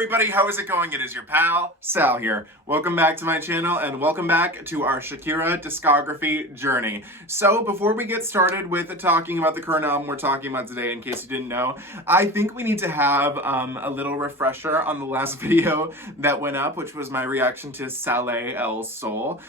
everybody, how is it going? It is your pal, Sal here. Welcome back to my channel and welcome back to our Shakira discography journey. So before we get started with talking about the current album we're talking about today, in case you didn't know, I think we need to have a little refresher on the last video that went up, which was my reaction to Sale El Sol.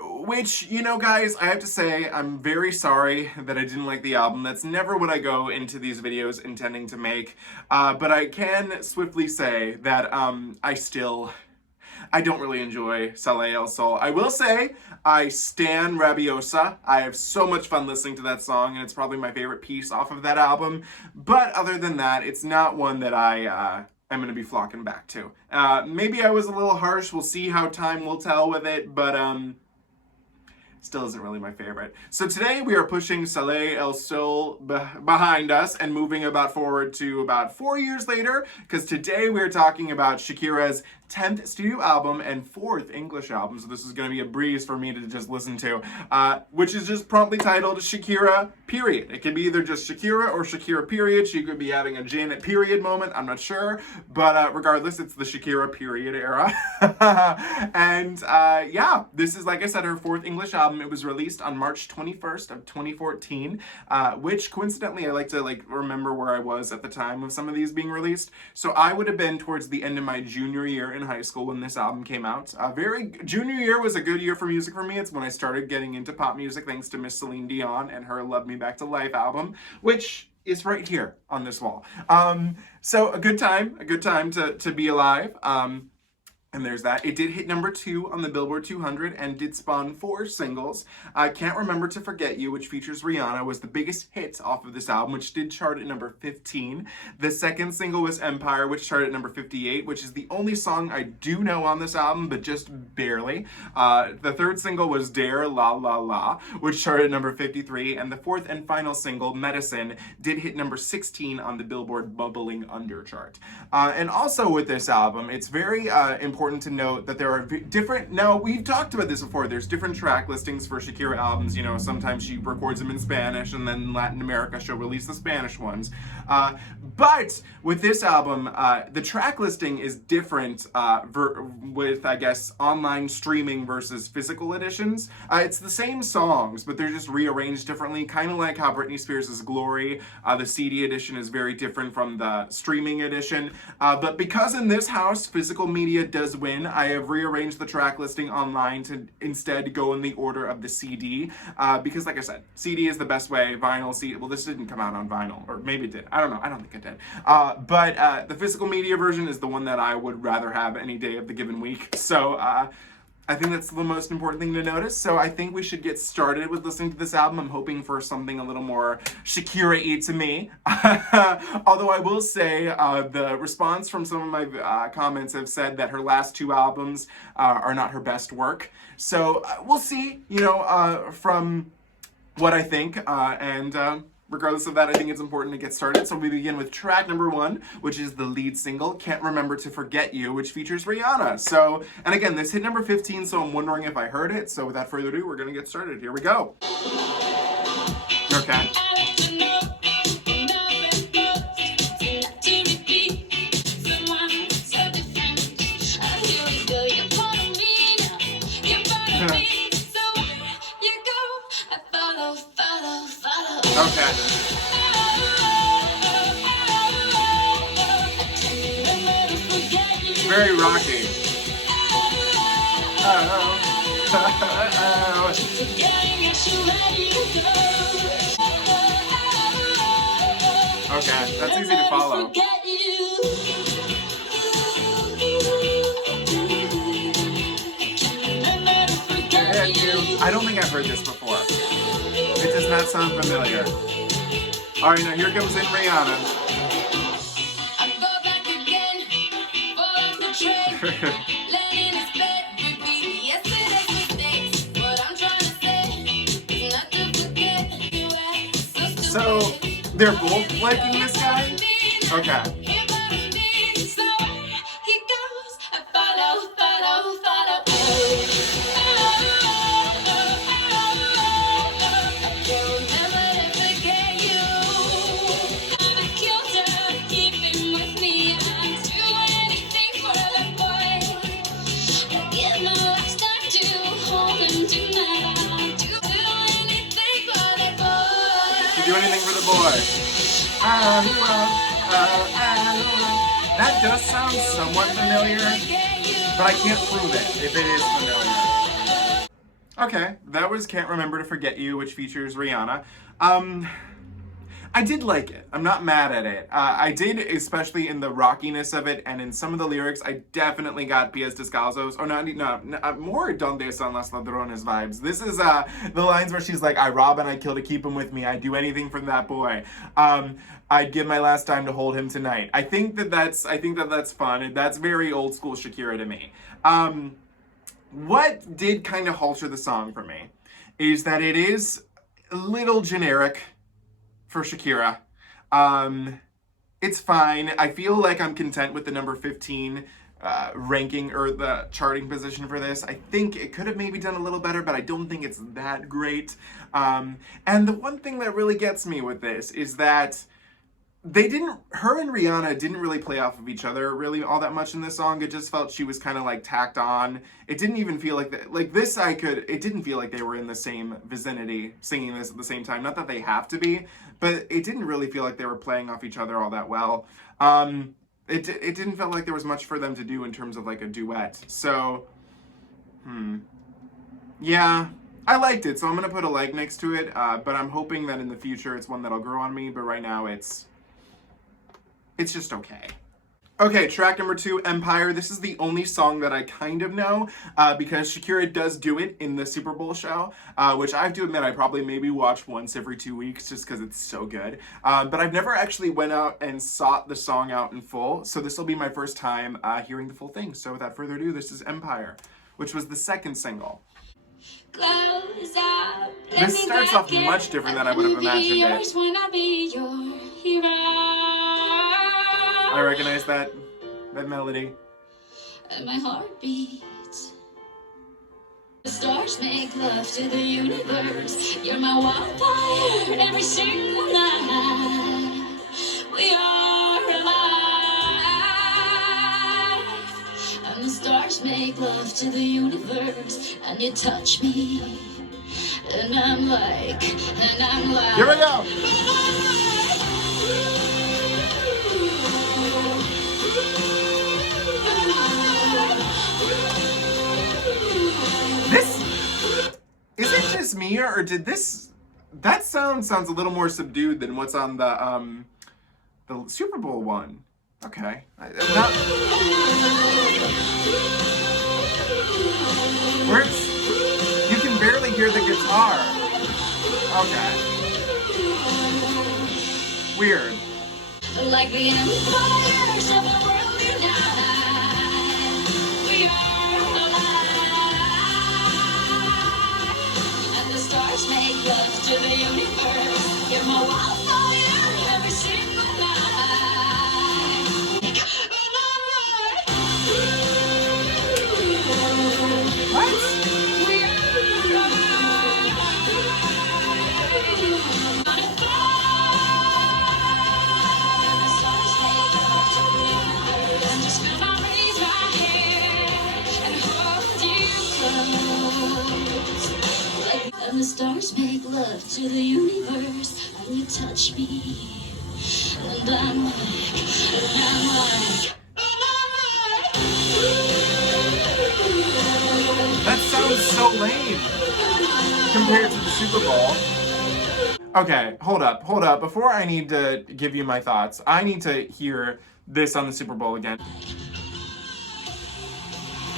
Which, you know, guys, I have to say, I'm very sorry that I didn't like the album. That's never what I go into these videos intending to make. But I can swiftly say that I don't really enjoy Sale El Sol. I will say, I stan Rabiosa. I have so much fun listening to that song, and it's probably my favorite piece off of that album. But other than that, it's not one that I'm going to be flocking back to. Maybe I was a little harsh. We'll see how time will tell with it, but still isn't really my favorite. So today we are pushing Sale El Sol behind us and moving forward to about 4 years later, because today we're talking about Shakira's 10th studio album and 4th English album, so this is going to be a breeze for me to just listen to, which is just promptly titled Shakira Period. It could be either just Shakira or Shakira Period. She could be having a Janet Period moment, I'm not sure, but regardless, it's the Shakira Period era. And yeah, this is, like I said, her 4th English album. It was released on March 21st of 2014, which coincidentally, I like to remember where I was at the time of some of these being released. So I would have been towards the end of my junior year in high school when this album came out. Junior year was a good year for music for me. It's when I started getting into pop music thanks to Miss Celine Dion and her Love Me Back to Life album, which is right here on this wall. So a good time to be alive. And there's that. It did hit number 2 on the Billboard 200 and did spawn 4 singles. Can't Remember to Forget You, which features Rihanna, was the biggest hit off of this album, which did chart at number 15. The second single was Empire, which charted at number 58, which is the only song I do know on this album, but just barely. The third single was Dare La La La, which charted at number 53. And the fourth and final single, Medicine, did hit number 16 on the Billboard Bubbling Under chart. And also with this album, it's very important to note that there are now we've talked about this before, there's different track listings for Shakira albums. You know, sometimes she records them in Spanish and then in Latin America she'll release the Spanish ones. But with this album, the track listing is different with, I guess, online streaming versus physical editions. It's the same songs, but they're just rearranged differently, kind of like how Britney Spears' Glory, the CD edition is very different from the streaming edition. But because in this house, physical media does win, I have rearranged the track listing online to instead go in the order of the CD, because like I said, CD is the best way, vinyl, CD, well this didn't come out on vinyl, or maybe it did, I don't know, I don't think it did. But the physical media version is the one that I would rather have any day of the given week, so I think that's the most important thing to notice. So I think we should get started with listening to this album. I'm hoping for something a little more Shakira-y to me. Although I will say the response from some of my comments have said that her last 2 albums are not her best work. So we'll see, you know, from what I think. Regardless of that, I think it's important to get started. So we begin with track number 1, which is the lead single, Can't Remember to Forget You, which features Rihanna. So, and again, this hit number 15, so I'm wondering if I heard it. So without further ado, we're gonna get started. Here we go. Okay. Okay. It's very rocky. Okay, that's easy to follow. I don't think I've heard this before. It does not sound familiar. Alright, now here comes in Rihanna. So, they're both liking this guy? Okay. boy. That does sound somewhat familiar, but I can't prove it if it is familiar. Okay, that was Can't Remember to Forget You, which features Rihanna. I did like it. I'm not mad at it. I did, especially in the rockiness of it and in some of the lyrics, I definitely got Pies Descalzos. Oh, no, more Donde Están las Ladrones vibes. This is the lines where she's like, I rob and I kill to keep him with me. I'd do anything for that boy. I'd give my last time to hold him tonight. I think that's fun. And that's very old school Shakira to me. What did kind of halter the song for me is that it is a little generic for Shakira. It's fine. I feel like I'm content with the number 15 ranking or the charting position for this. I think it could have maybe done a little better, but I don't think it's that great. And the one thing that really gets me with this is that her and Rihanna didn't really play off of each other really all that much in this song. It just felt she was kind of like tacked on. It didn't even feel like that. Like this, it didn't feel like they were in the same vicinity singing this at the same time. Not that they have to be, but it didn't really feel like they were playing off each other all that well. It didn't feel like there was much for them to do in terms of like a duet. So, yeah. I liked it, so I'm going to put a like next to it, but I'm hoping that in the future it's one that'll grow on me, but right now it's just okay. Okay, track number 2, Empire. This is the only song that I kind of know because Shakira does do it in the Super Bowl show, which I have to admit I probably maybe watch once every 2 weeks just because it's so good. But I've never actually went out and sought the song out in full, so this will be my first time hearing the full thing. So without further ado, this is Empire, which was the second single. This starts off much different than I would have imagined it. I recognize that melody. And my heart beats. The stars make love to the universe. You're my wildfire every single night. We are alive. And the stars make love to the universe. And you touch me. And I'm like. Here we go. Is it just me, or did that sounds a little more subdued than what's on the Super Bowl one? Okay. Where you can barely hear the guitar. Okay. Weird. Like the empires of the world unite, we are alive, and the stars make love to the universe. You're my wildfire every single night. What? We are and the stars make love to the universe, and you touch me, and I'm like. That sounds so lame compared to the Super Bowl. Okay, hold up. Before I need to give you my thoughts, I need to hear this on the Super Bowl again.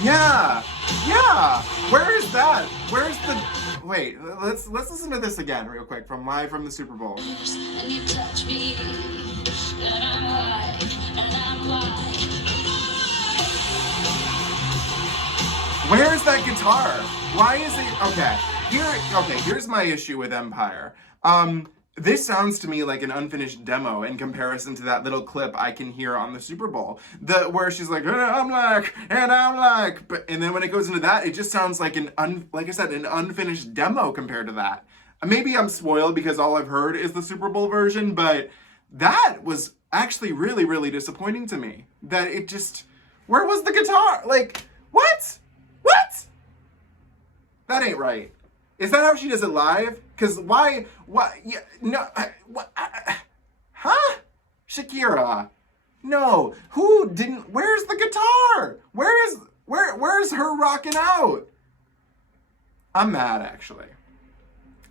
Yeah. Where is that? Where's the? Wait, let's listen to this again real quick from the Super Bowl. And you touch me, and I'm like. Where is that guitar? Why is it? Okay, here's my issue with Empire. This sounds to me like an unfinished demo in comparison to that little clip I can hear on the Super Bowl. Where she's like, and I'm like, and then when it goes into that, it just sounds like an unfinished demo compared to that. Maybe I'm spoiled because all I've heard is the Super Bowl version, but that was actually really, really disappointing to me. That it just, where was the guitar? Like, what? That ain't right. Is that how she does it live? Because why, yeah, no, what, huh? Shakira. No, who didn't, where's the guitar? Where's her rocking out? I'm mad, actually.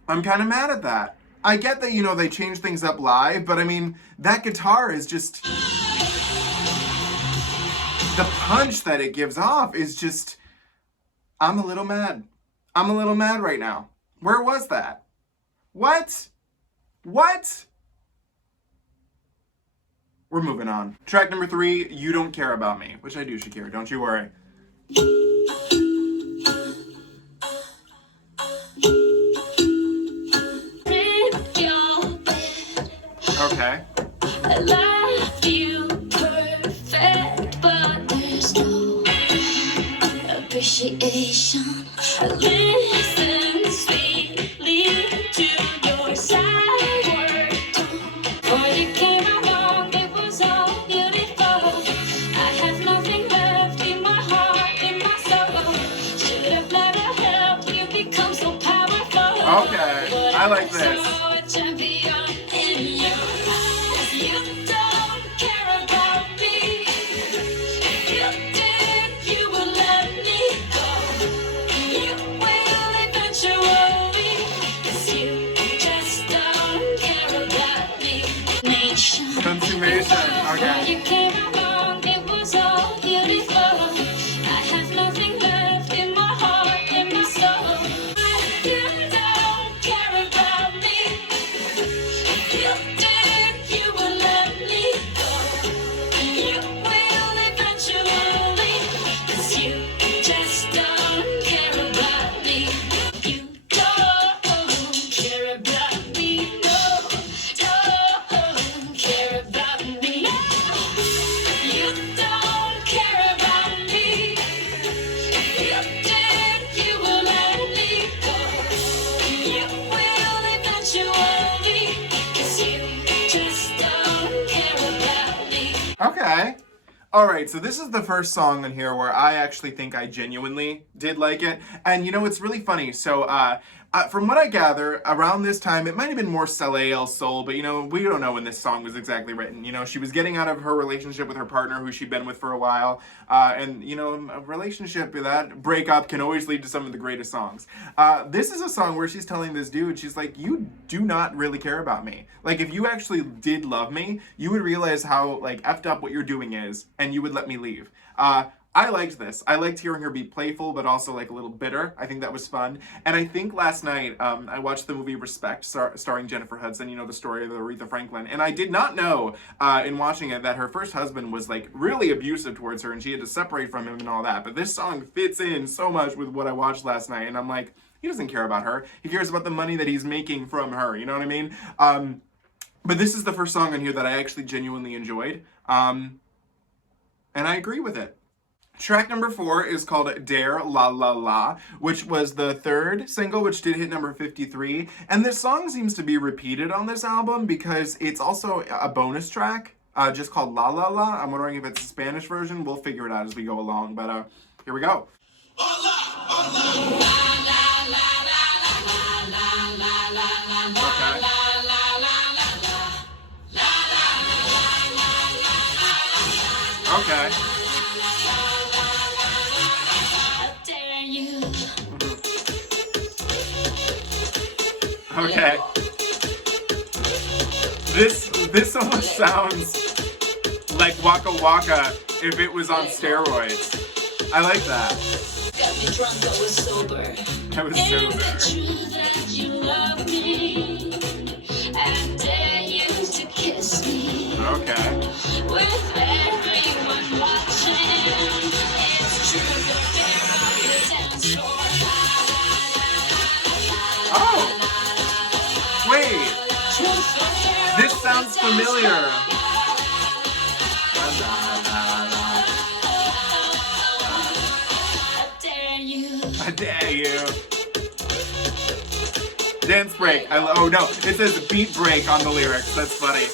I'm kind of mad at that. I get that, you know, they change things up live, but I mean, that guitar is just... The punch that it gives off is just... I'm a little mad. I'm a little mad right now. Where was that? What? What? We're moving on. Track number 3, You Don't Care About Me, which I do, Shakira, don't you worry. Okay. I love you perfect, but there's no appreciation. I listen sweetly to your sour tone. Before you came along, it was all beautiful. I have nothing left in my heart, in my soul. Should have let her help you become so powerful. Okay, I like this. Consummation. Okay. You came along, it was all beautiful. I have nothing left in my heart, in my soul. You don't care about me. If you did, you would let me go. You will eventually, 'cause you just don't care about me. You don't care about me, no. Don't care about me. You don't care about me. If you did, you will let me go. You will eventually, 'cause you just don't care about me. Okay. All right, so this is the first song on here where I actually think I genuinely did like it. And you know, it's really funny. So, from what I gather, around this time, it might have been more Soleil El Sol, but you know, we don't know when this song was exactly written. You know, she was getting out of her relationship with her partner who she'd been with for a while. And you know, a relationship, that breakup can always lead to some of the greatest songs. This is a song where she's telling this dude, she's like, you do not really care about me. Like, if you actually did love me, you would realize how, like, effed up what you're doing is, and you would let me leave. I liked this. I liked hearing her be playful, but also like a little bitter. I think that was fun. And I think last night, I watched the movie Respect, starring Jennifer Hudson, you know, the story of Aretha Franklin. And I did not know, in watching it, that her first husband was like really abusive towards her and she had to separate from him and all that. But this song fits in so much with what I watched last night. And I'm like, he doesn't care about her. He cares about the money that he's making from her. You know what I mean? But this is the first song on here that I actually genuinely enjoyed. And I agree with it. Track number 4 is called Dare La La La, which was the third single, which did hit number 53. And this song seems to be repeated on this album because it's also a bonus track, just called La La La. I'm wondering if it's a Spanish version. We'll figure it out as we go along, but here we go. Okay. Okay. Okay. This almost sounds like Waka Waka if it was on steroids. I like that. Got me drunk, I was sober. I was Is it sober. true that you love me? And dare you to kiss me? Okay. With everyone watching, it's true that they're on the dance floor. Oh! Wait! This sounds familiar. I dare you. Dance break. Oh no, it says beat break on the lyrics. That's funny.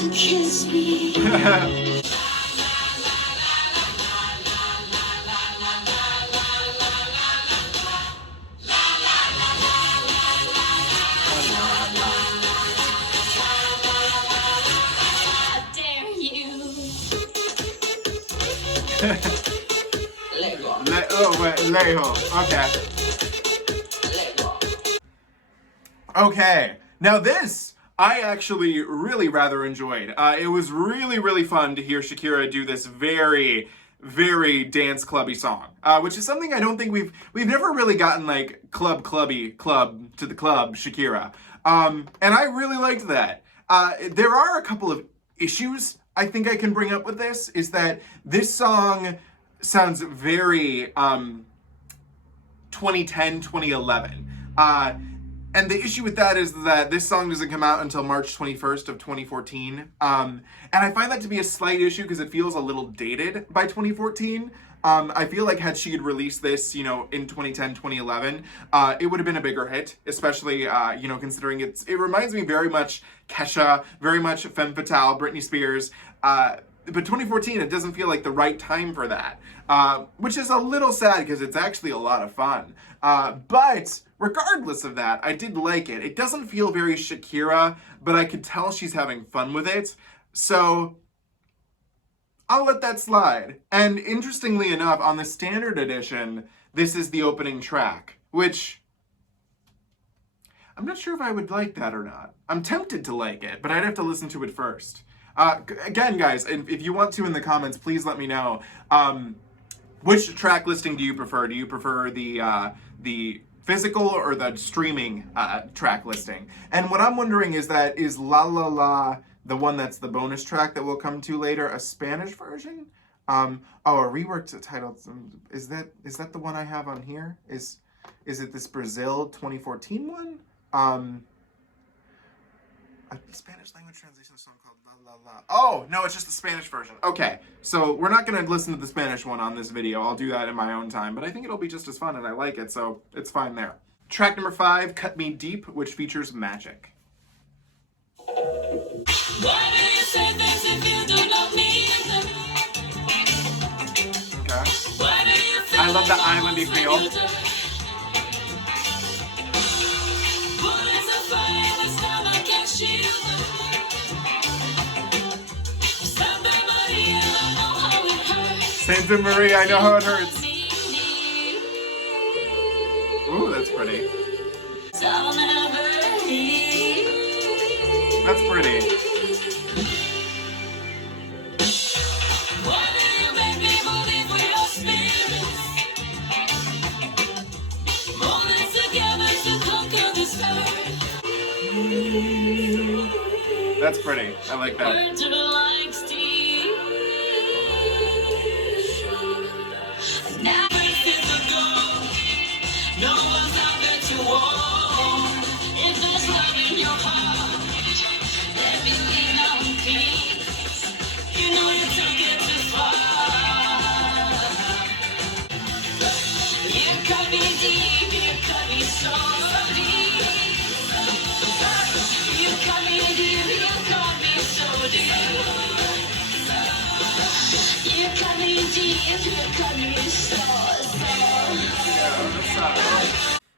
to kiss me. I dare you. Lego. Lego. Okay. Okay. Now this, I actually really rather enjoyed. It was really, really fun to hear Shakira do this very, very dance clubby song, which is something I don't think we've never really gotten like club to the club Shakira, and I really liked that. There are a couple of issues I think I can bring up with this. Is that this song sounds very 2010, 2011. And the issue with that is that this song doesn't come out until March 21st of 2014. And I find that to be a slight issue because it feels a little dated by 2014. I feel like had she had released this, in 2010, 2011, it would have been a bigger hit, especially, considering it reminds me very much Kesha, very much Femme Fatale, Britney Spears. But 2014, it doesn't feel like the right time for that, which is a little sad because it's actually a lot of fun. But regardless of that, I did like it. It doesn't feel very Shakira, but I could tell she's having fun with it. So I'll let that slide. And interestingly enough, on the standard edition, this is the opening track, which I'm not sure if I would like that or not. I'm tempted to like it, but I'd have to listen to it first. Again, guys, if you want to in the comments, please let me know. Which track listing do you prefer? Do you prefer the physical or the streaming track listing? And what I'm wondering is La La La the one that's the bonus track that we'll come to later, a Spanish version? A reworked title. Is that the one I have on here? Is it this Brazil 2014 one? A Spanish language translation song called La La La. Oh, no, it's just the Spanish version. Okay, so we're not going to listen to the Spanish one on this video. I'll do that in my own time, but I think it'll be just as fun, and I like it, so it's fine there. Track number 5, Cut Me Deep, which features Magic. Why do you say things if you do not mean them? Okay. Why do you feel I love the islandy feel. Bullets of fire with stomach and shield. Santa Maria, I know how it hurts. Santa Maria, I know how it hurts. Ooh, that's pretty. I'll never leave. That's pretty. Why do you make me believe with your spirits? Holding together to conquer this earth. That's pretty. I like that. Words are like steel. Now everything's a go. No one's out there to warn. If there's love in your heart, let me lean on peace. You know you took it too far. You cut me deep, you cut me so deep. You cut me deep, you cut me so deep. You cut me deep, you cut me so.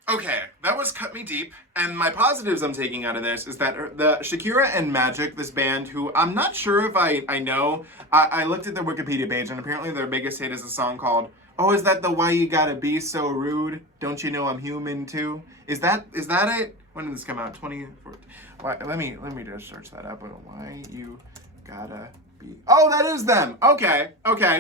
Okay, that was Cut Me Deep, and my positives I'm taking out of this is that the Shakira and Magic, this band, who I'm not sure if I know, I looked at their Wikipedia page, and apparently their biggest hit is a song called, oh, is that the Why You Gotta Be So Rude? Don't You Know I'm Human Too? Is that it? When did this come out? 2014? Let me just search that up. Why You Gotta Be... Oh, that is them! Okay,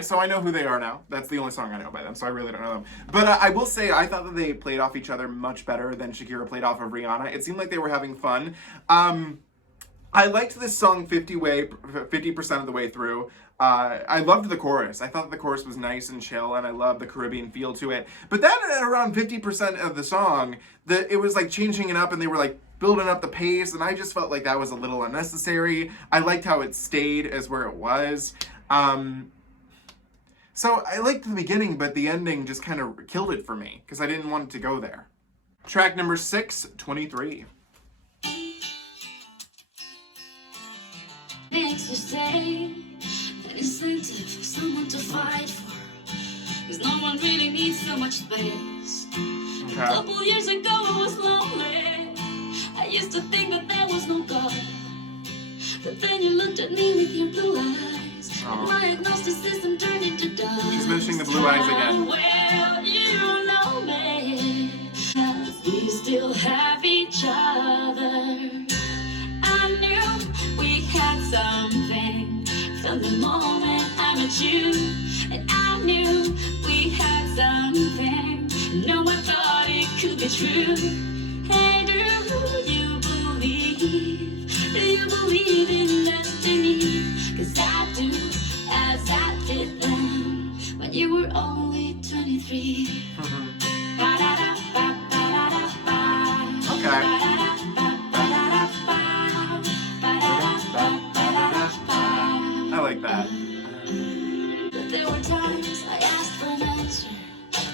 so I know who they are now. That's the only song I know by them, so I really don't know them. But I will say, I thought that they played off each other much better than Shakira played off of Rihanna. It seemed like they were having fun. I liked this song 50% of the way through. I loved the chorus. I thought the chorus was nice and chill, and I loved the Caribbean feel to it. But then at around 50% of the song, it was like changing it up, and they were like building up the pace, and I just felt like that was a little unnecessary. I liked how it stayed as where it was. So I liked the beginning, but the ending just kind of killed it for me, because I didn't want it to go there. Track number 6, 23. Been makes you stay. An incentive for someone to fight for. Cause no one really needs so much space. Okay. A couple years ago I was lonely. I used to think that there was no God. But then you looked at me with your blue eyes. And my agnosticism turned into dust. She's mentioning the blue eyes again. Well, you know me. We still have each other. I knew we had something from the moment I met you. And I knew we had something. No one thought it could be true. Hey, do you believe? Do you believe in destiny? Cause I do, as I did then, when you were only 23. Okay. I like that. But there were times I asked for an answer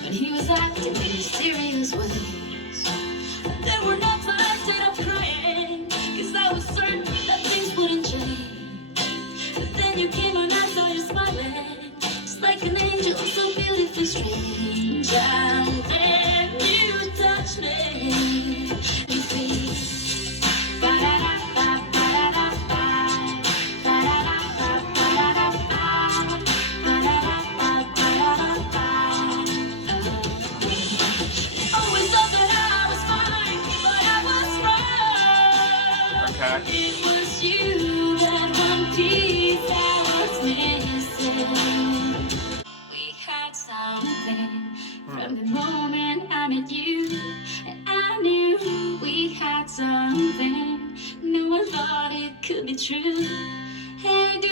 when he was acting in mysterious ways. There were nights I stayed up crying, cause I was certain that things wouldn't change. But then you came and I saw you smiling, just like an angel, so beautifully strange. And then you touched me. You feel it was you, that one piece that was missing. We had something from the moment I met you. And I knew we had something. No one thought it could be true. Hey, do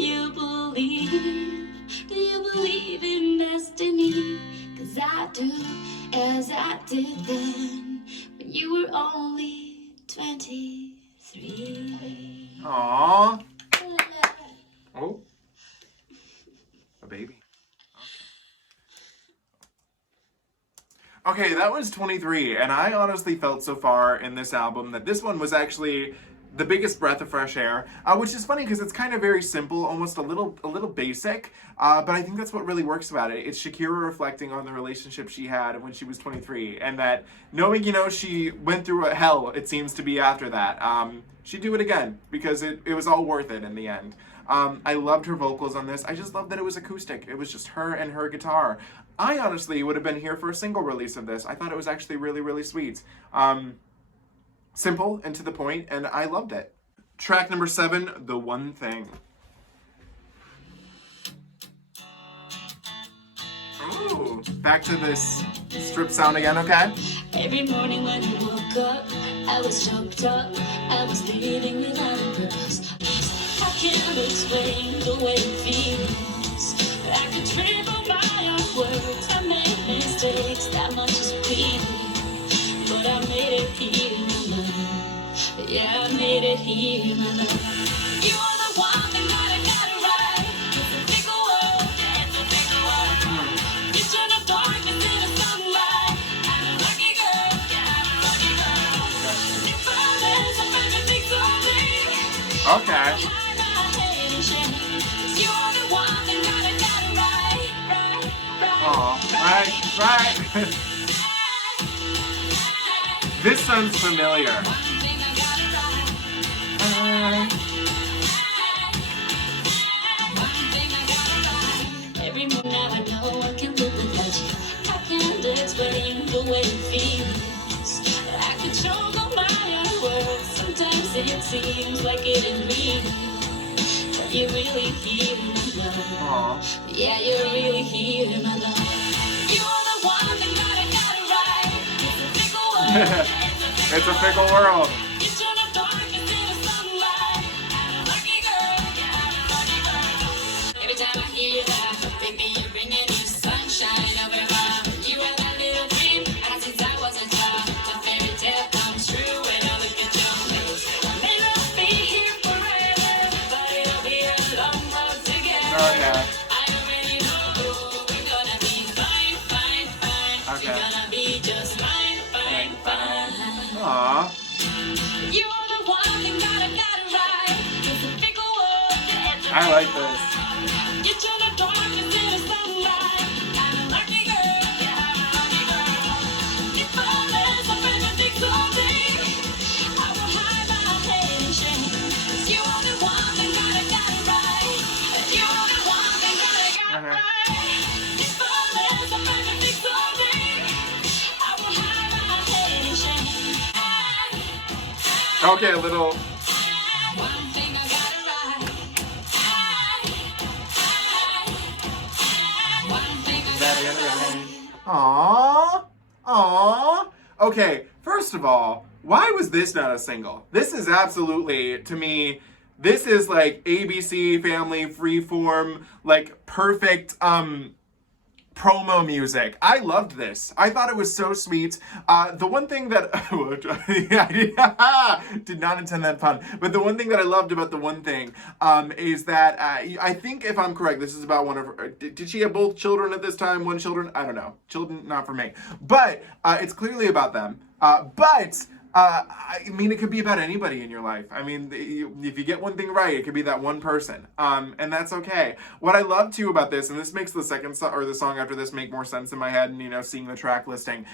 you believe? Do you believe in destiny? Cause I do, as I did then, when you were only 20. Aww. Oh. A baby. Okay, that was 23, and I honestly felt so far in this album that this one was actually the biggest breath of fresh air, which is funny because it's kind of very simple, almost a little basic, but I think that's what really works about it. It's Shakira reflecting on the relationship she had when she was 23, and that knowing, she went through a hell, it seems to be after that, she'd do it again, because it was all worth it in the end. I loved her vocals on this. I just loved that it was acoustic. It was just her and her guitar. I honestly would have been here for a single release of this. I thought it was actually really, really sweet. Simple and to the point, and I loved it. Track number 7, The One Thing. Ooh, back to this strip sound again, okay? Every morning when I woke up, I was choked up. I was leaving without a purpose. I can't explain the way it feels. I could trip on my own words. I made mistakes, that much is clear. But I made it here, my love. Yeah, I made it here, my love. You are the one thing that I got it right. It's a fickle world, yeah, it's a fickle world. You turn the darkness into sunlight. I'm a lucky girl, yeah, I'm a lucky girl. If I let some everything to me, Okay. you are the one thing that I got it right. Aw, right. This sounds familiar. Every morning now I know I can't live without you. I can't explain the way it feels. I could choke on my own words. Sometimes it seems like it ain't real. But you're really here, my love. Aw. Yeah, you're really here, my love. You are the one thing that I got it right. It's a fickle world. It's a fickle world. You turn the darkness into sunlight. I'm a lucky girl, yeah, I'm a lucky girl. Every time I hear that, baby, you're bringing me sunshine over my. You had that little dream, and since I was a child, the fairy tale comes true when I look at your face. I may not be here forever, but it'll be a long road together. Oh, yeah. I already know we're gonna be fine, fine, fine. Okay. You're gonna be just fine, fine, fine. Aw. You are the one thing that I got it right. It's a fickle world. I like this. You turn the darkness into sunlight. I'm a lucky girl. Yeah, I'm a lucky girl. If I mess up everything someday, I will hide my head in shame. 'Cause you're the one that got it right. You're the one that got it right. If I mess up everything someday, I will hide my head in shame. Okay, a little. One thing I got it right. One thing I got it right. Aww. Aww. Okay, first of all, why was this not a single? This is absolutely, to me, this is like ABC Family Freeform, like perfect, promo music. I loved this. I thought it was so sweet. The one thing that I did not intend that pun, but the one thing that I loved about the one thing is that I think, if I'm correct, this is about one of her. Did she have both children at this time? One children? I don't know. Children, not for me. But it's clearly about them. I mean, it could be about anybody in your life. I mean, if you get one thing right, it could be that one person. And that's okay. What I love too about this, and this makes the second or the song after this make more sense in my head, and, you know, seeing the track listing,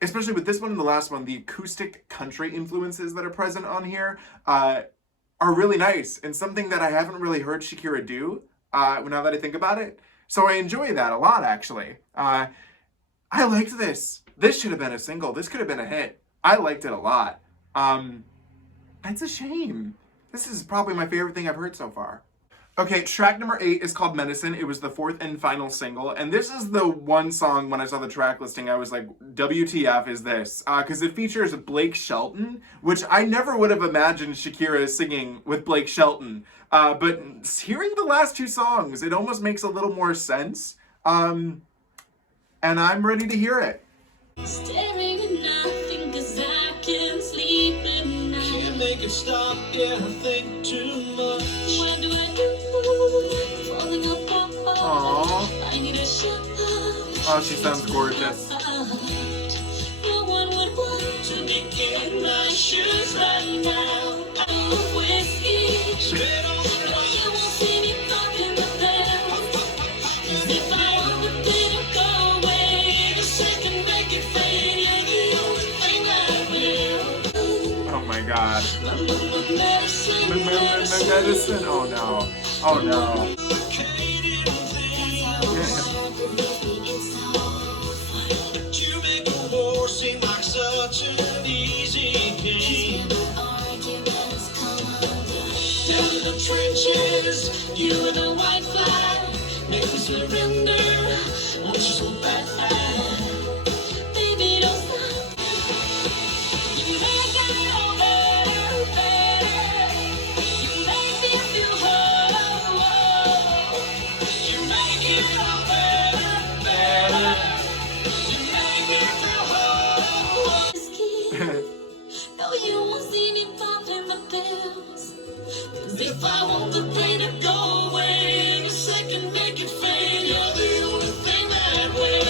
especially with this one and the last one, the acoustic country influences that are present on here, are really nice, and something that I haven't really heard Shakira do, now that I think about it. So I enjoy that a lot, actually. I liked this. This should have been a single. This could have been a hit. I liked it a lot. It's a shame. This is probably my favorite thing I've heard so far. Okay, track number 8 is called Medicine. It was the 4th and final single. And this is the one song, when I saw the track listing, I was like, WTF is this? Because it features Blake Shelton, which I never would have imagined Shakira singing with Blake Shelton. But hearing the last 2 songs, it almost makes a little more sense. And I'm ready to hear it. Staring at nothing 'cause I can't sleep at night. Can't make it stop, yeah, I think too much. What do I do? Falling apart. Aww. I need a shot. Oh, she sounds gorgeous. No one would want to be in my shoes right now. I'm whiskey. Spit on the No, you won't see me popping the pills. 'Cause if I want the pain to go away, the second make it fade, you're the only thing I will. Oh my god. Medicine, Medicine. Oh no. Oh no. But you make the war seem like such an easy game. Down in the trenches, you and the white flag, make me surrender. Want you so bad. baby, don't stop. You make it all better, better. You make me feel whole. You make it all better, better. You make me feel whole. No, you won't see me popping the pills. 'Cause if I want the pain to go away, the second make it fade, you're the only thing that will.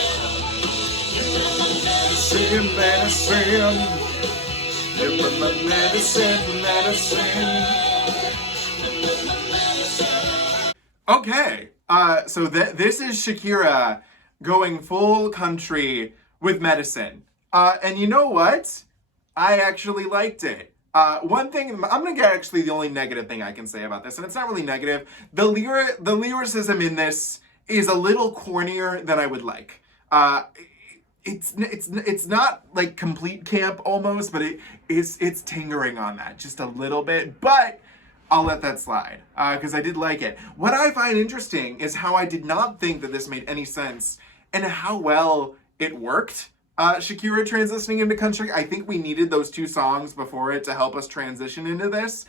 You're my medicine, Medicine. you're my medicine, medicine. you're my medicine. Okay, so this is Shakira going full country with Medicine. And you know what? I actually liked it. One thing, I'm gonna get actually the only negative thing I can say about this, and it's not really negative. The lyricism in this is a little cornier than I would like. It's not like complete camp almost, but it's tingering on that just a little bit. But I'll let that slide because I did like it. What I find interesting is how I did not think that this made any sense and how well it worked. Shakira transitioning into country. I think we needed those 2 songs before it to help us transition into this.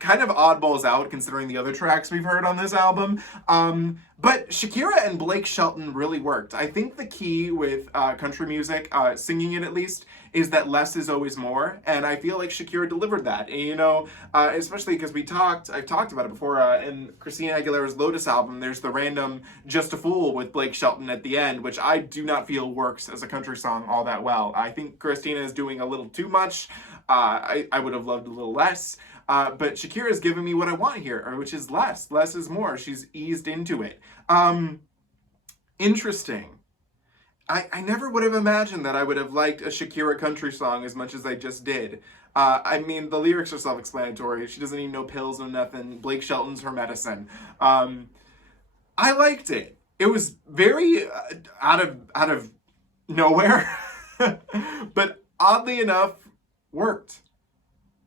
Kind of oddballs out considering the other tracks we've heard on this album. But Shakira and Blake Shelton really worked. I think the key with country music, singing it at least, is that less is always more. And I feel like Shakira delivered that. And, you know, especially because I've talked about it before, in Christina Aguilera's Lotus album, there's the random Just a Fool with Blake Shelton at the end, which I do not feel works as a country song all that well. I think Christina is doing a little too much. I would have loved a little less. But Shakira's giving me what I want here, which is less. Less is more. She's eased into it. Interesting. I never would have imagined that I would have liked a Shakira country song as much as I just did. I mean, the lyrics are self-explanatory. She doesn't need no pills, no nothing. Blake Shelton's her medicine. I liked it. It was very out of nowhere, but oddly enough, worked.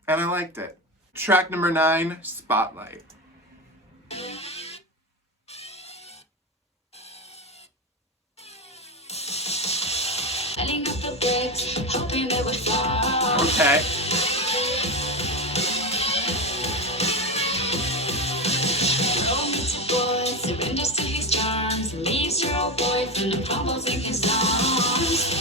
And I liked it. Track number 9, Spotlight. Lining up the bricks, hoping they would fall. Okay. Romantic boy surrenders to his charms, leaves her old boyfriend and crumbles in his arms.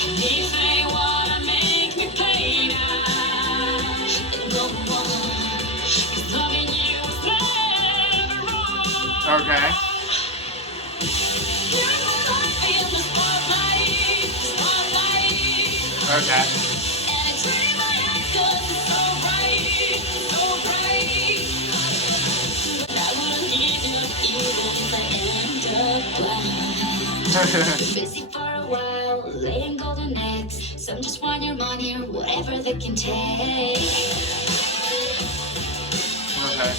And if they wanna make me pay now, then go on, 'cause loving you is never wrong. Okay. You're the light in the spotlight, spotlight. Okay. And it's really my eyes 'cause it's so bright, so bright. But I wouldn't need you even if I end up blind. Busy for a while, laying golden eggs. Some just want your money or whatever they can take. Okay.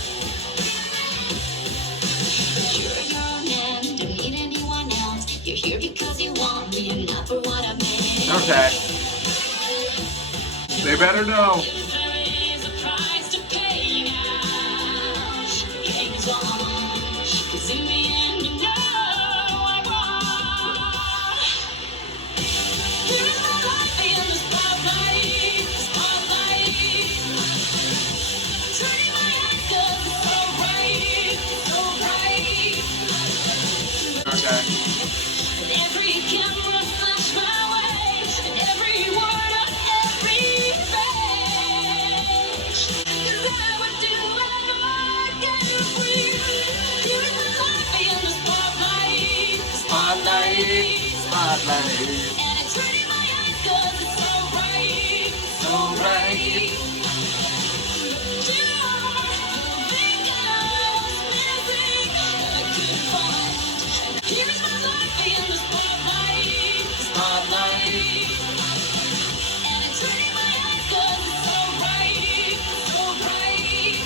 You're your own man, don't need anyone else. You're here because you want me and not for what I made. Okay. They better know. If there is a price to pay now, the game is on. 'Cause in the end, you know I won. Here's my life in the spotlight, spotlight. Turning my eyes 'cause it's so bright, so bright. Okay. And every camera flash my way, and every word on every page. 'Cause I would do whatever I can for you. Here's my life in the spotlight, Spotlight, spotlight. And it's turning my eyes 'cause it's so bright, so bright. You are the thing I was missing that I couldn't find. Here's my life in the spotlight, spotlight. And it's turning my eyes 'cause it's so bright, so bright.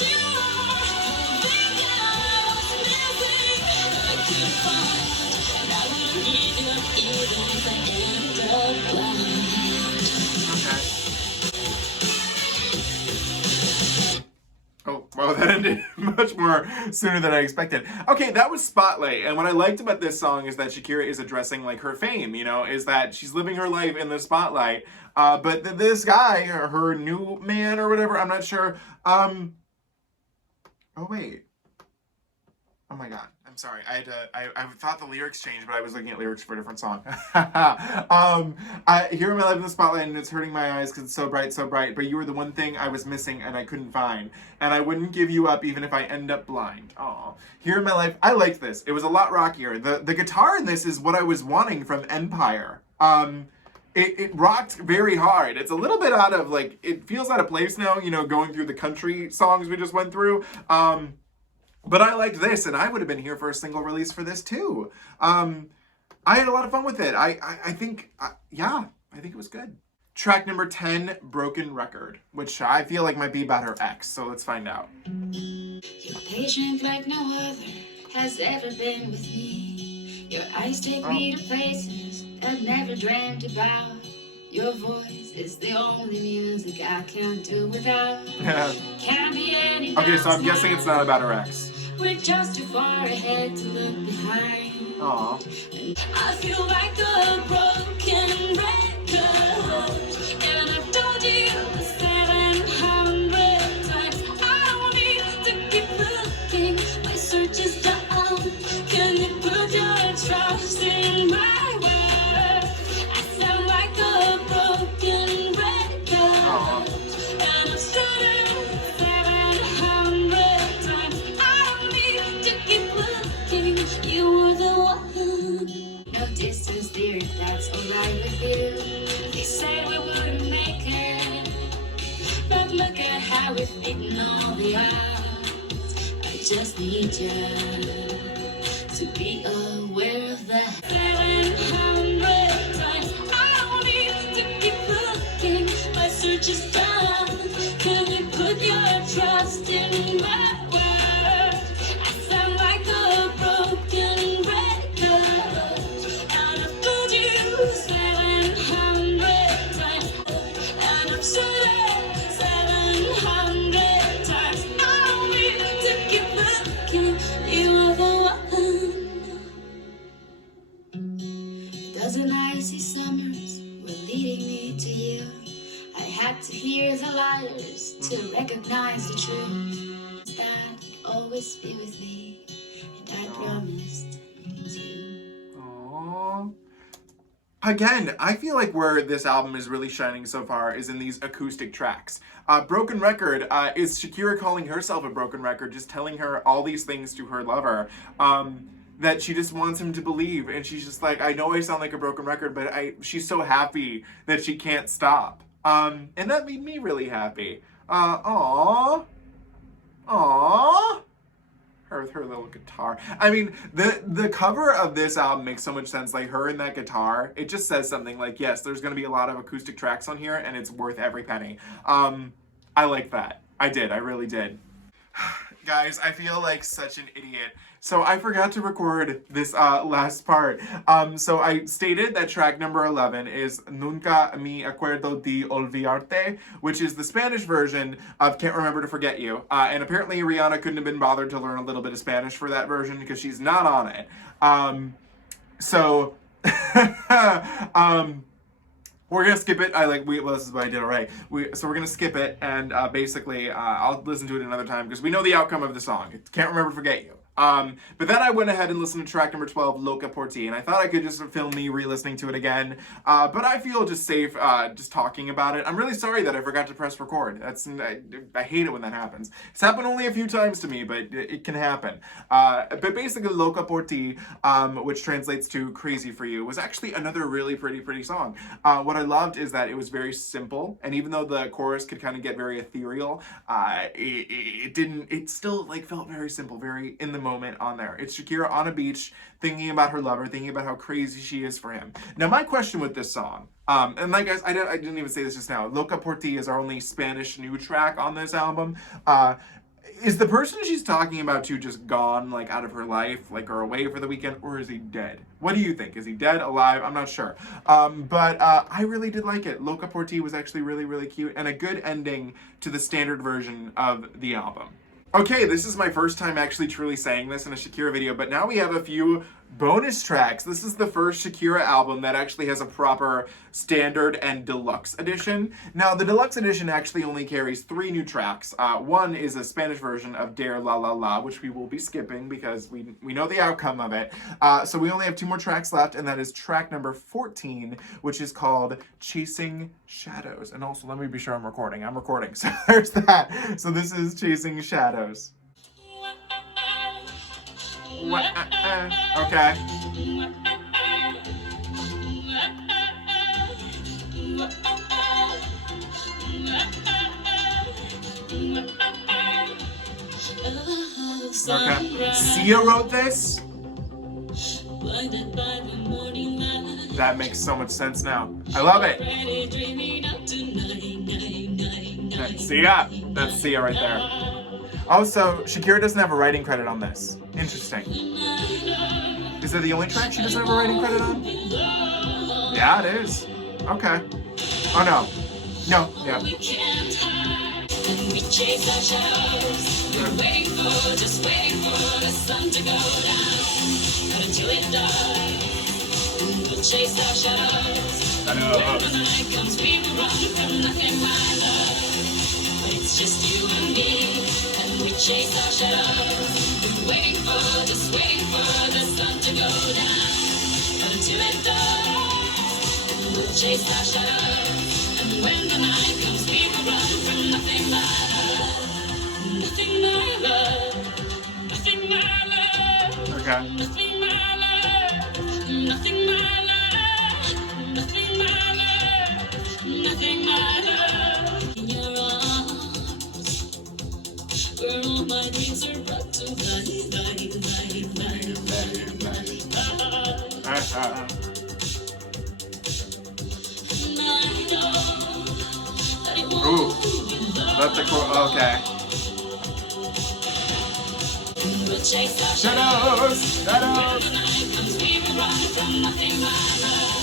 You are the thing I was missing that I couldn't find. And I wouldn't need you even if I end up blind. Okay. Oh, well, that ended much more sooner than I expected. Okay, that was Spotlight. And what I liked about this song is that Shakira is addressing, like, her fame, you know, is that she's living her life in the spotlight. But this guy, or her new man or whatever, I'm not sure. Oh, wait. Oh my God. I'm sorry. I thought the lyrics changed, but I was looking at lyrics for a different song. Here in my life in the spotlight, and it's hurting my eyes because it's so bright, but you were the one thing I was missing and I couldn't find. And I wouldn't give you up even if I end up blind. Aw. Here in my life, I liked this. It was a lot rockier. The guitar in this is what I was wanting from Empire. It rocked very hard. It's a little bit out of, like, it feels out of place now, you know, going through the country songs we just went through. But I liked this, and I would have been here for a single release for this too. I had a lot of fun with it. I think, yeah, I think it was good. Track number 10, Broken Record, which I feel like might be about her ex, so let's find out. You're patient like no other has ever been with me. Your eyes take me to places I've never dreamed about. Your voice is the only music I can't do without. Can't be any Okay, so I'm doubts guessing now. it's not about her ex. We're just too far ahead to look behind. Aw. I feel like a broken record, and I've told you 700 times. I don't need to keep looking. My search is done. Can you put your trust in my word? I sound like a broken record, and I've started 700 times. I don't need to keep looking. You were the one. No distance theory beating all the odds. I just need you to be aware of that. 700 times I don't need to keep looking. My search is done. Can you put your trust in my word? I sound like a broken record, and I've told you 700 times, and I've said it 700 times. I don't need to keep looking. You are the one. A dozen icy summers were leading me to you. I had to hear the liars to recognize the truth. That you'd always be with me, and I promised to. Aww. Again, I feel like where this album is really shining so far is in these acoustic tracks. Broken Record is Shakira calling herself a broken record, just telling her all these things to her lover. That she just wants him to believe, and she's just like, I know I sound like a broken record, but she's so happy that she can't stop. And that made me really happy. Aww. Her with her little guitar. I mean, the cover of this album makes so much sense. Like, her and that guitar, it just says something like, yes, there's going to be a lot of acoustic tracks on here, and it's worth every penny. I like that. I really did. Guys, I feel like such an idiot. So I forgot to record this last part. So I stated that track number 11 is Nunca mi Acuerdo de Olvidarte, which is the Spanish version of Can't Remember to Forget You. And apparently Rihanna couldn't have been bothered to learn a little bit of Spanish for that version because she's not on it. We're gonna skip it. Well, this is what I did already. So we're gonna skip it, and basically, I'll listen to it another time because we know the outcome of the song. Can't Remember to Forget You. But then I went ahead and listened to track number 12, Loca Por Ti, and I thought I could just film me re-listening to it again. But I feel just safe just talking about it. I'm really sorry that I forgot to press record. I hate it when that happens. It's happened only a few times to me, but it can happen. But basically, Loca Por Ti, which translates to Crazy for You, was actually another really pretty song. What I loved is that it was very simple, and even though the chorus could kind of get very ethereal, it still like felt very simple, very in the moment on there. It's Shakira on a beach thinking about her lover, thinking about how crazy she is for him. Now, my question with this song, and like guys, I didn't even say this just now, Loca Por Ti is our only Spanish new track on this album. Is the person she's talking about to just gone, like, out of her life, like, or away for the weekend, or is he dead? What do you think? Is he dead, alive? I'm not sure. But I really did like it. Loca Por Ti was actually really cute, and a good ending to the standard version of the album. Okay, this is my first time actually truly saying this in a Shakira video, but now we have a few bonus tracks. This is the first Shakira album that actually has a proper standard and deluxe edition. Now, the deluxe edition actually only carries 3 new tracks. One is a Spanish version of Dare La La La, which we will be skipping because we know the outcome of it. So we only have 2 more tracks left, and that is track number 14, which is called Chasing Shadows. And also, let me be sure I'm recording. I'm recording, so there's that. So this is Chasing Shadows. Okay. Okay. Sia wrote this? That makes so much sense now. I love it. Sia. That's Sia right there. Also, Shakira doesn't have a writing credit on this. Interesting. Is it the only track she doesn't have a writing credit on? Yeah, it is. Okay. Oh, no. No, yeah. We chase our shadows. We're waiting for the sun to go down. But until it does, we'll chase our shadows. When the night comes, we will run from nothing, my love. It's just you and me, and we chase our shadows. We're waiting for the sun to go down. But until it does, we'll chase our shadows. And when the night comes, we will run from nothing, my love. Nothing, my love. Nothing, my love. Okay. Nothing, my love. Nothing, my love. Nothing, my love. Nothing, my love. In your arms, That's a cool. Okay. We'll chase our Shadows. Shadows. the night comes, we will run from nothing, my love.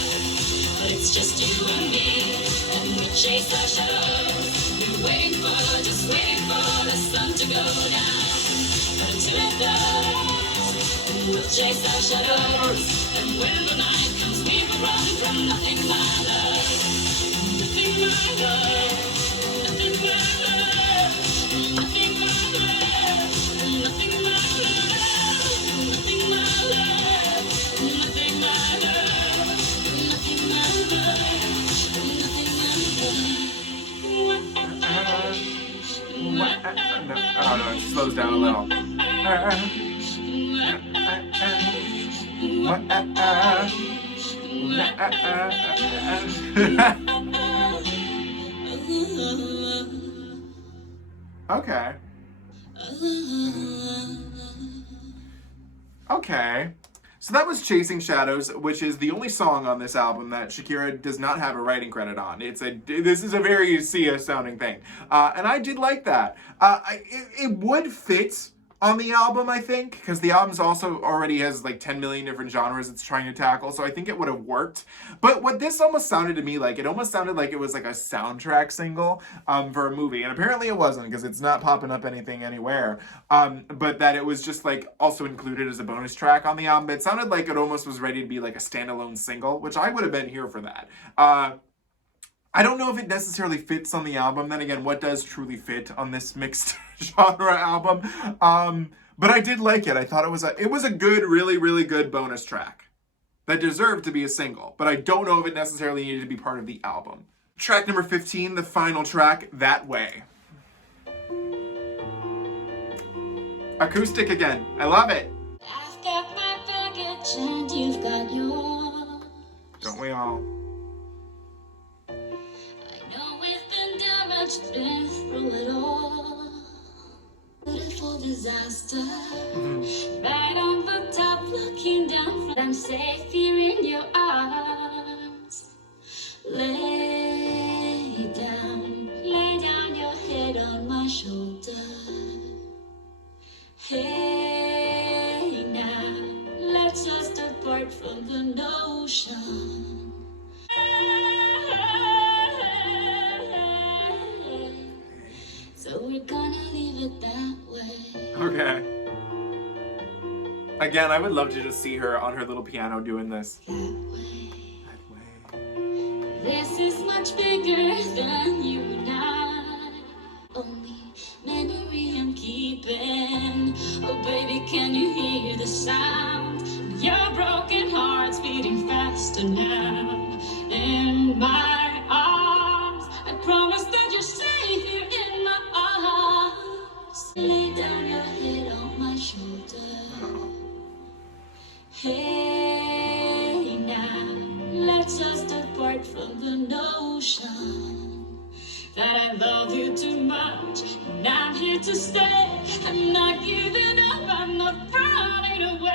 But it's just you and me, and we chase our shadows. We're waiting for, just waiting for the sun to go down. But until it does, we'll chase our shadows. And when the night comes, we will run from nothing, my love. Nothing, my love. Nothing, my love. Nothing, my love. Nothing, my love. Nothing, my love. Nothing, my love. Nothing, my love. Oh no, it slows down a little. Okay. Okay. So that was Chasing Shadows, which is the only song on this album that Shakira does not have a writing credit on. This is a very Sia sounding thing. And I did like that. It would fit on the album, I think, because the album's also already has like 10 million different genres it's trying to tackle, so I think it would have worked. But what this almost sounded to me like, it almost sounded like it was like a soundtrack single for a movie, and apparently it wasn't, because it's not popping up anything anywhere, but that it was just like also included as a bonus track on the album. It sounded like it almost was ready to be like a standalone single, which I would have been here for that. I don't know if it necessarily fits on the album. Then again, what does truly fit on this mixed genre album? But I did like it. I thought it was a good, really, really good bonus track that deserved to be a single. But I don't know if it necessarily needed to be part of the album. Track number 15, the final track, That Way. Acoustic again. I love it. I've got my baggage and you've got yours. Don't we all? Been through it all. Beautiful disaster. Right on the top, looking down. I'm safe here in your arms. Lay down your head on my shoulder. Hey now, let's just depart from the notion. So we're gonna leave it that way. Okay. Again, I would love to just see her on her little piano doing this. That way. That way. This is much bigger than you and I. Only memory I'm keeping. Oh baby, can you hear the sound? Your broken heart's beating faster now. In my arms, I promise that you're safe here in my arms. Lay down your head on my shoulder. Hey now, let's just depart from the notion that I love you too much and I'm here to stay. I'm not giving up, I'm not running away.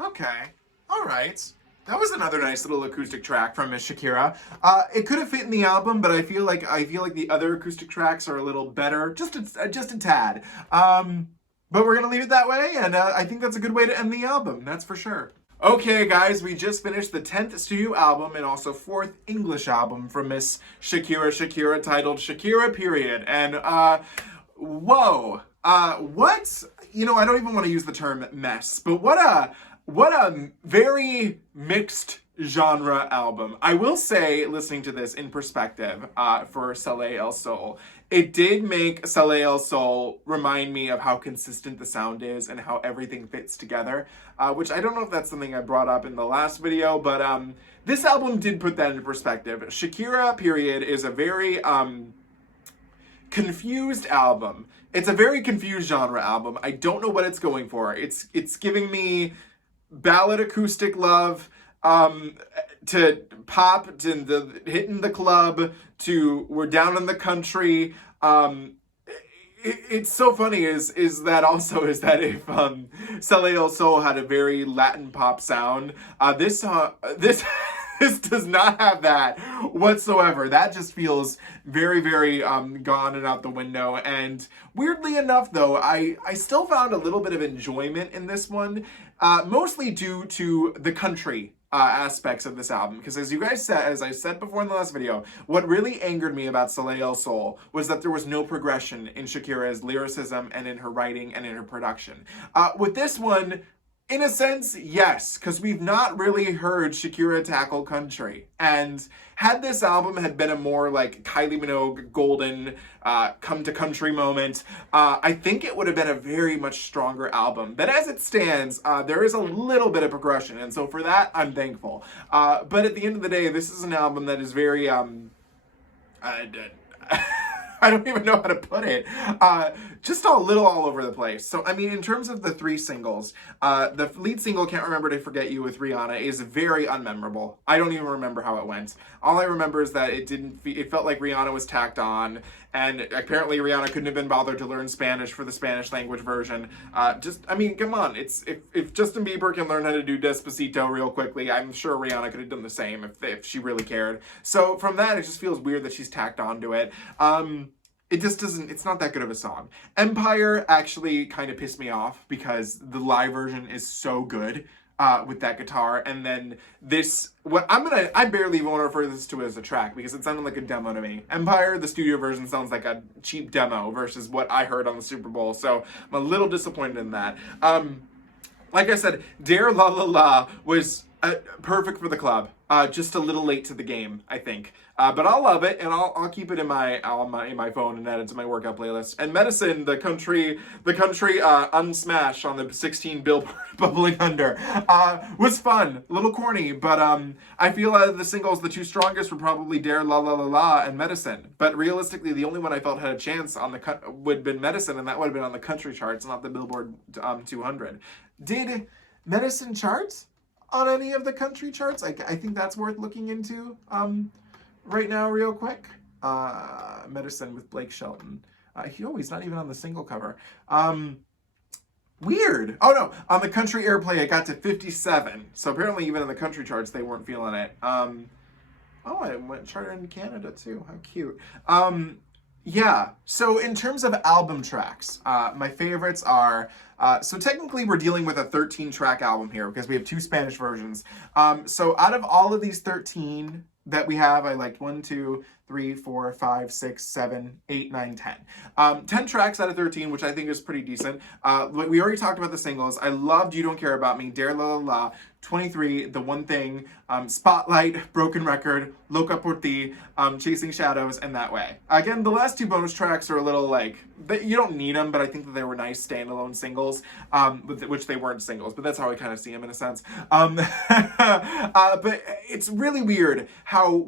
Okay. All right. That was another nice little acoustic track from Miss Shakira. It could have fit in the album, but I feel like the other acoustic tracks are a little better, just a tad. But we're gonna leave it that way, and I think that's a good way to end the album. That's for sure. Okay, guys, we just finished the 10th studio album and also 4th English album from Miss Shakira, titled Shakira Period. And whoa, what? You know, I don't even want to use the term mess, but what a very mixed genre album. I will say, listening to this in perspective for Soleil El Sol, it did make Soleil El Sol remind me of how consistent the sound is and how everything fits together, which I don't know if that's something I brought up in the last video, but this album did put that into perspective. Shakira Period is a very confused album. It's a very confused genre album. I don't know what it's going for. It's giving me ballad acoustic love, to pop, to the hitting the club, to we're down in the country. it's so funny is that if Soleil El Sol had a very Latin pop sound, this this does not have that whatsoever. That just feels very, very gone and out the window. And weirdly enough, though, I still found a little bit of enjoyment in this one, mostly due to the country aspects of this album. Because as you guys said, as I said before in the last video, what really angered me about Soleil El Sol was that there was no progression in Shakira's lyricism and in her writing and in her production. With this one, in a sense, yes, because we've not really heard Shakira tackle country. And had this album had been a more like Kylie Minogue golden come to country moment, I think it would have been a very much stronger album. But as it stands, there is a little bit of progression, and so for that, I'm thankful. But at the end of the day, this is an album that is very I don't even know how to put it. Just a little all over the place. So, I mean, in terms of the 3 singles, the lead single, Can't Remember to Forget You with Rihanna, is very unmemorable. I don't even remember how it went. All I remember is that it felt like Rihanna was tacked on, and apparently Rihanna couldn't have been bothered to learn Spanish for the Spanish language version. I mean, come on. If Justin Bieber can learn how to do Despacito real quickly, I'm sure Rihanna could have done the same if she really cared. So from that, it just feels weird that she's tacked onto it. It just doesn't, it's not that good of a song. Empire actually kind of pissed me off because the live version is so good with that guitar. And then this, I barely even want to refer this to as a track because it sounded like a demo to me. Empire, the studio version, sounds like a cheap demo versus what I heard on the Super Bowl. So I'm a little disappointed in that. Like I said, Dare La La La was perfect for the club. Just a little late to the game, I think. But I'll love it, and I'll keep it in my phone and add it to my workout playlist. And Medicine, the country unsmash on the 16 Billboard Bubbling Under, was fun. A little corny, but I feel out of the singles, the 2 strongest were probably Dare La La La La and Medicine. But realistically, the only one I felt had a chance on would have been Medicine, and that would have been on the country charts, not the Billboard 200. Did Medicine charts on any of the country charts? I think that's worth looking into right now real quick. Medicine with Blake Shelton. He's not even on the single cover. Weird. Oh no, on the country airplay it got to 57. So apparently even in the country charts they weren't feeling it. Oh, it went charted in Canada too. How cute. Yeah, so in terms of album tracks, my favorites are, so technically we're dealing with a 13-track album here because we have 2 Spanish versions. So out of all of these 13 that we have, I liked 1, 2, 3, 4, 5, 6, 7, 8, 9, 10. 10 tracks out of 13, which I think is pretty decent. We already talked about the singles. I loved You Don't Care About Me, Dare La La La, Twentythree, The One Thing, Spotlight, Broken Record, Loca Por Ti, Chasing Shadows, and That Way. Again, the last 2 bonus tracks are a little like, you don't need them, but I think that they were nice standalone singles, which they weren't singles, but that's how I kind of see them in a sense. But it's really weird how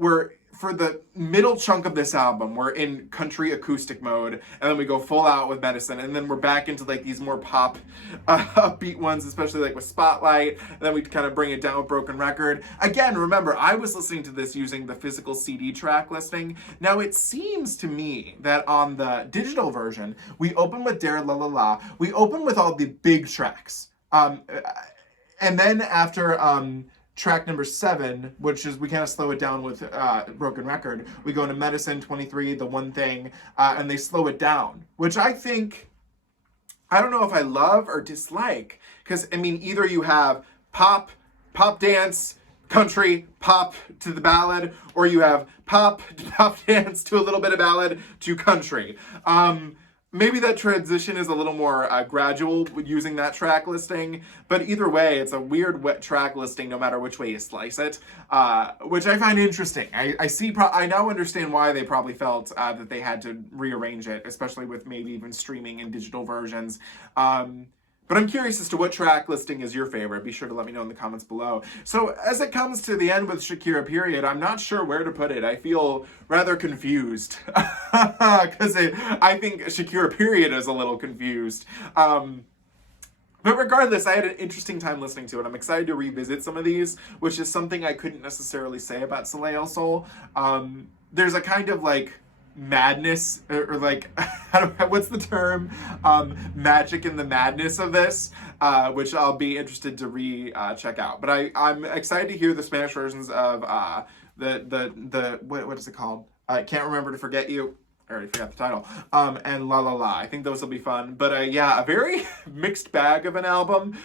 for the middle chunk of this album, we're in country acoustic mode, and then we go full out with Medicine, and then we're back into like these more pop upbeat ones, especially like with Spotlight, and then we kind of bring it down with Broken Record. Again, remember, I was listening to this using the physical CD track listing. Now, it seems to me that on the digital version, we open with Dare La La La, we open with all the big tracks, and then after track number 7, which is, we kind of slow it down with Broken Record. We go into Medicine, Twentythree, The One Thing, and they slow it down, which I think, I don't know if I love or dislike, because, I mean, either you have pop dance, country, pop to the ballad, or you have pop dance to a little bit of ballad to country. Maybe that transition is a little more gradual using that track listing, but either way, it's a weird wet track listing no matter which way you slice it, which I find interesting. I now understand why they probably felt that they had to rearrange it, especially with maybe even streaming in digital versions. But I'm curious as to what track listing is your favorite. Be sure to let me know in the comments below. So as it comes to the end with Shakira period, I'm not sure where to put it. I feel rather confused because I think Shakira period is a little confused. But regardless, I had an interesting time listening to it. I'm excited to revisit some of these, which is something I couldn't necessarily say about Soleil El Sol. There's a kind of like madness, or like, what's the term? Magic in the madness of this, which I'll be interested to check out. But I'm excited to hear the Spanish versions of what is it called? I can't remember to forget you. I already forgot the title. And La La La. I think those will be fun. But yeah, a very mixed bag of an album.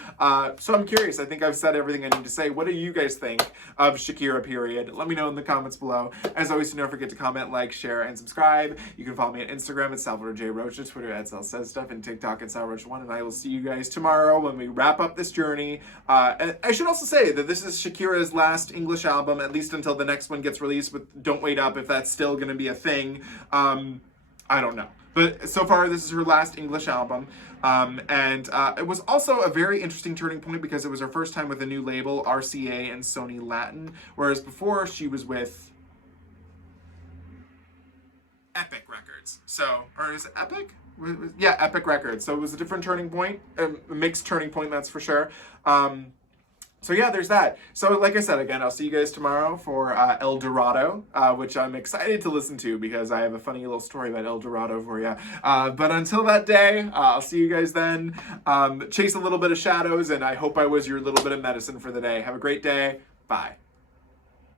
So I'm curious. I think I've said everything I need to say. What do you guys think of Shakira, period? Let me know in the comments below. As always, don't forget to comment, like, share, and subscribe. You can follow me on Instagram at Salvador J. Rocha, Twitter at Sal Says Stuff, and TikTok at SalRocha1. And I will see you guys tomorrow when we wrap up this journey. And I should also say that this is Shakira's last English album, at least until the next one gets released with Don't Wait Up, if that's still going to be a thing. I don't know. But so far, this is her last English album. And it was also a very interesting turning point because it was her first time with a new label, RCA and Sony Latin, whereas before she was with Epic Records. So, or is it Epic? Yeah, Epic Records. So it was a different turning point, a mixed turning point, that's for sure. So yeah, there's that. So like I said, again, I'll see you guys tomorrow for El Dorado, which I'm excited to listen to because I have a funny little story about El Dorado for you. But until that day, I'll see you guys then. Chase a little bit of shadows, and I hope I was your little bit of medicine for the day. Have a great day. Bye.